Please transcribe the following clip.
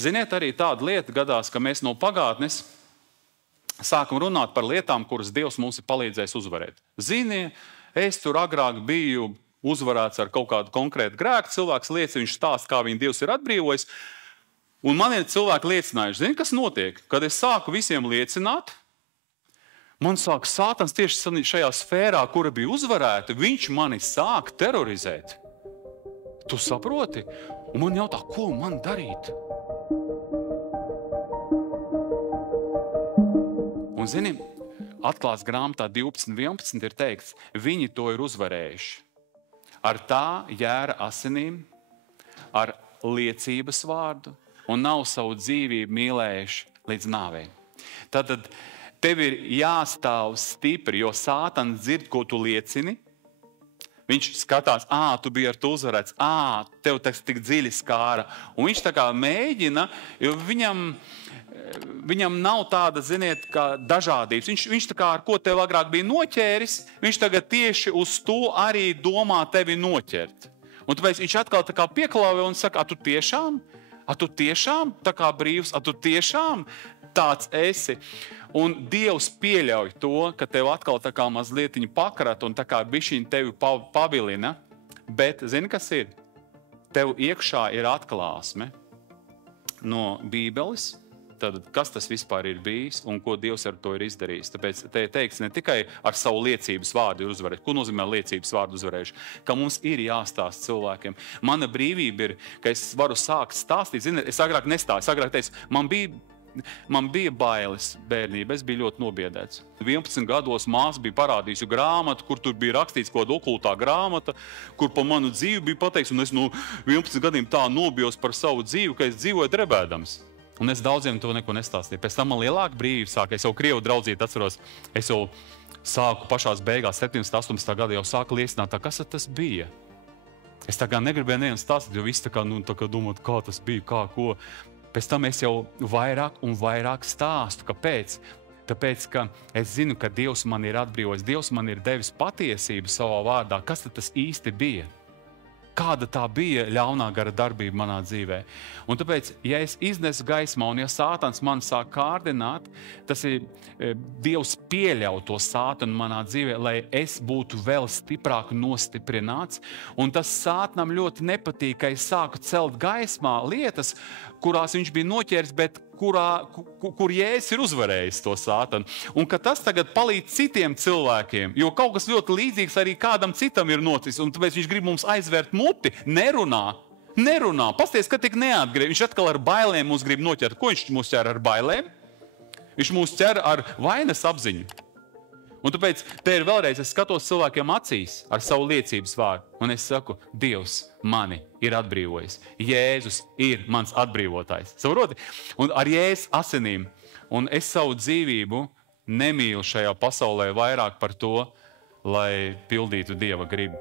ziniet, arī tāda lieta gadās, ka mēs no pagātnes sākam runāt par lietām, kuras Dievs mums ir palīdzējis uzvarēt. Zini, es tur agrāk biju uzvarēts ar kaut kādu konkrētu grēku, cilvēks liecina, viņš stāsta, kā viņa Dievs ir atbrīvojis, un man ir cilvēki liecinājuši. Zini, kas notiek? Kad es sāku visiem liecināt, man sāk Sātans tieši šajā sfērā, kura bija uzvarēta, viņš mani sāk terorizēt. Tu saproti? Un man jautā, ko man darīt? Un zini, atklāts grāmatā 12.11 ir teikts, viņi to ir uzvarējuši. Ar tā jēra asinīm, ar liecības vārdu un nav savu dzīvību mīlējuši līdz nāvei. Tātad tev ir jāstāv stipri, jo Sātans dzird, ko tu liecini. Viņš skatās, tu biji ar to uzvarēts, tev tas tik dziļi skāra. Un viņš tā kā mēģina, jo viņam nav tāda, ziniet, kā dažādības. Viņš tā kā ar ko tev agrāk bija noķēris, viņš tagad tieši uz to arī domā tevi noķert. Un tāpēc viņš atkal tā kā pieklāvē un saka, tu tiešām tā kā brīvs, tu tiešām tāds esi. Un Dievs pieļauj to, ka tev atkal tā kā mazlietiņi pakrata un tā kā bišķiņi tevi pavilina. Bet, zini, kas ir? Tev iekšā ir atklāsme no Bībeles, tad kas tas vispār ir bijis un ko Dievs ar to ir izdarījis. Tāpēc te teiks ne tikai ar savu liecības vārdu ir uzvarējuši. Ko nozīmē liecības vārdu uzvarējuši? Ka mums ir jāstāst cilvēkiem. Mana brīvība ir, ka es varu sākt stāstīt. Zini, es agrāk nestāstu. Es agrāk teicu, man bija bailes bērnība, es biju ļoti nobiedēts. 11 gados māsa bija parādījusi grāmatu, kur tur bija rakstīts kaut kāda okultā grāmata, kur pa manu dzīvi bija pateikts, un es no 11 gadiem tā nobijos par savu dzīvi, ka es dzīvoju drebēdams. Un es daudziem to neko nestāstīju. Pēc tam man lielāka brīvība sāka. Es jau Krievu draudzīti atceros. Es jau sāku pašās beigās, 17, 18 gada jau sāku liecināt, kas tas bija. Es tā kā negribēju nevienu stāstīt, jo visi tā kā domāt, kā tas bija, kā, ko. Pēc tam es jau vairāk un vairāk stāstu. Kāpēc? Tāpēc, ka es zinu, ka Dievs man ir atbrīvojis. Dievs man ir devis patiesību savā vārdā. Kas tad tas īsti bija? Kāda tā bija ļaunā gara darbība manā dzīvē? Un tāpēc, ja es iznesu gaismā un ja Sātans man sāk kārdināt, tas ir Dievs pieļauj to Sātanu manā dzīvē, lai es būtu vēl stiprāk nostiprināts. Un tas Sātanam ļoti nepatīk, ka es sāku celt gaismā lietas, kurās viņš bija noķēris, bet kur Jēzus ir uzvarējis to Sātanu. Un ka tas tagad palīdz citiem cilvēkiem, jo kaut kas ļoti līdzīgs arī kādam citam ir noticis, un tāpēc viņš grib mums aizvērt muti, nerunā. Pasties, ka tik neatgriež. Viņš atkal ar bailēm mūs grib noķert. Ko viņš mūs ķer ar bailēm? Viņš mūs ķer ar vainas apziņu. Un tāpēc te ir vēlreiz, es skatos cilvēkiem acīs ar savu liecības vārdu, un es saku, Dievs mani ir atbrīvojis. Jēzus ir mans atbrīvotājs. Saproti? Un ar Jēzus asinīm. Un es savu dzīvību nemīlu šajā pasaulē vairāk par to, lai pildītu Dieva gribu.